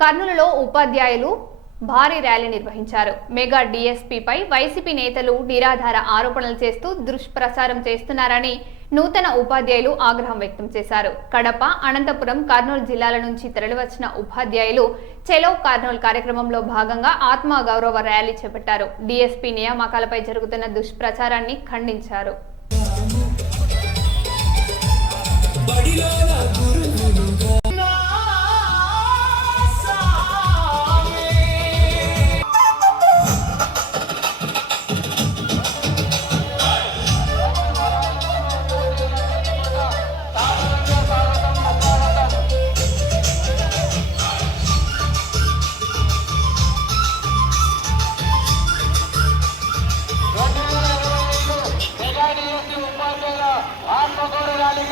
కర్నూలులో ఉపాధ్యాయులు భారీ ర్యాలీ నిర్వహించారు. మెగా డీఎస్పీపై వైసీపీ నేతలు నిరాధార ఆరోపణలు చేస్తూ దుష్ప్రచారం చేస్తున్నారని నూతన ఉపాధ్యాయులు ఆగ్రహం వ్యక్తం చేశారు. కడప, అనంతపురం, కర్నూలు జిల్లాల నుంచి తరలివచ్చిన ఉపాధ్యాయులు చెలో కర్నూలు కార్యక్రమంలో భాగంగా ఆత్మగౌరవ ర్యాలీ చేపట్టారు. డీఎస్పీ నియామకాలపై జరుగుతున్న దుష్ప్రచారాన్ని ఖండించారు.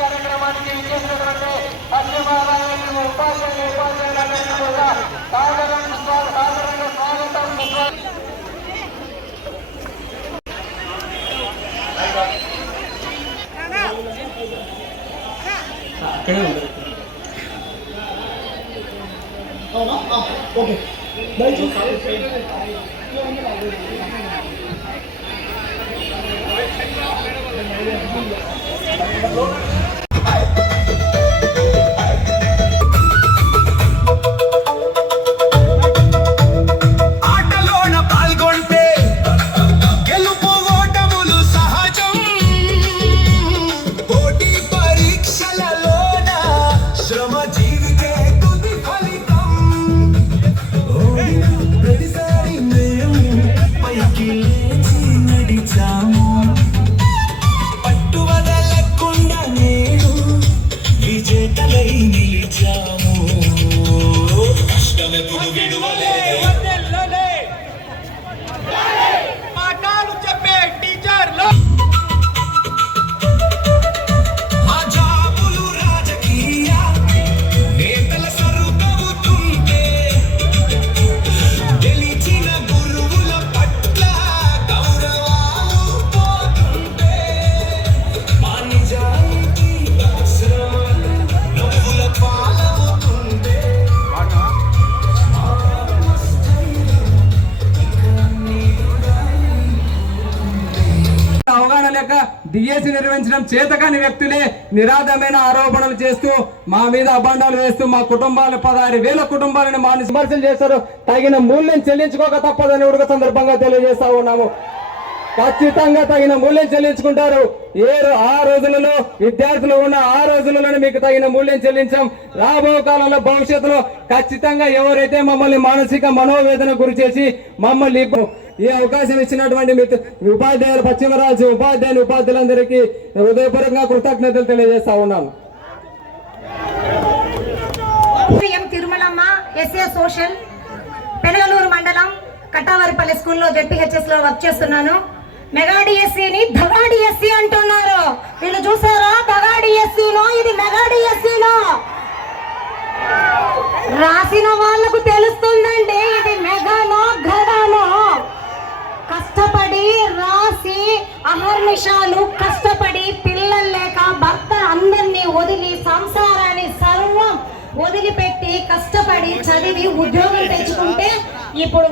కార్యక్రమానికి ఇచ్చేసినటువంటి పశ్చిమ ఉపాధ్యాయులందరికీ కూడా సాధారణ స్వాగతం. డిఎస్సి నిర్వహించడం చేతకాని వ్యక్తులే నిరాధమైన ఆరోపణలు చేస్తూ మా మీద అబండాలు వేస్తూ మా కుటుంబాలు 16,000 కుటుంబాలను విమర్శలు చేస్తారు. తగిన మూల్యం చెల్లించుకోక తప్పదని ఉడక సందర్భంగా తెలియజేస్తా ఉన్నాము. ఖచ్చితంగా తగిన మూల్యం చెల్లించుకుంటారు. ఆ రోజులలో విద్యార్థులు ఉన్న ఆ రోజులలో మీకు తగిన మూల్యం చెల్లించాం. రాబో కాలంలో భవిష్యత్తులో ఖచ్చితంగా ఎవరైతే మమ్మల్ని మానసిక మనోవేదన గురి చేసి మమ్మల్ని ఈ అవకాశం ఇచ్చినటువంటి ఉపాధ్యాయులు, పశ్చిమరాజు ఉపాధ్యాయులందరికీ హృదయపూర్వకంగా కృతజ్ఞతలు తెలియజేస్తా ఉన్నాను. తిరుమలమ్మ ఎస్ఏ సోషల్, పెనగలూరు మండలం కట్టావారిపల్లి స్కూల్లో జెడ్పీహెచ్ఎస్ లో వర్క్ చేస్తున్నాను. మెగా డిఎస్సీని దగా డిఎస్సీ అంటున్నారు. వీళ్ళు చూసారా? దగా డిఎస్సీనో ఇది మెగా డిఎస్సీనో రాసిన వాళ్లకు తెలుస్తుందండి ఇది మెగానో గడానో. కష్టపడి రాసి అహర్నిశాలు కష్టపడి పిల్లలు లేక భర్త అందరినీ వదిలి సంసారాన్ని సర్వం వదిలిపెట్టి కష్టపడి చదివి ఉద్యోగం తెచ్చుకుంటే ఇప్పుడు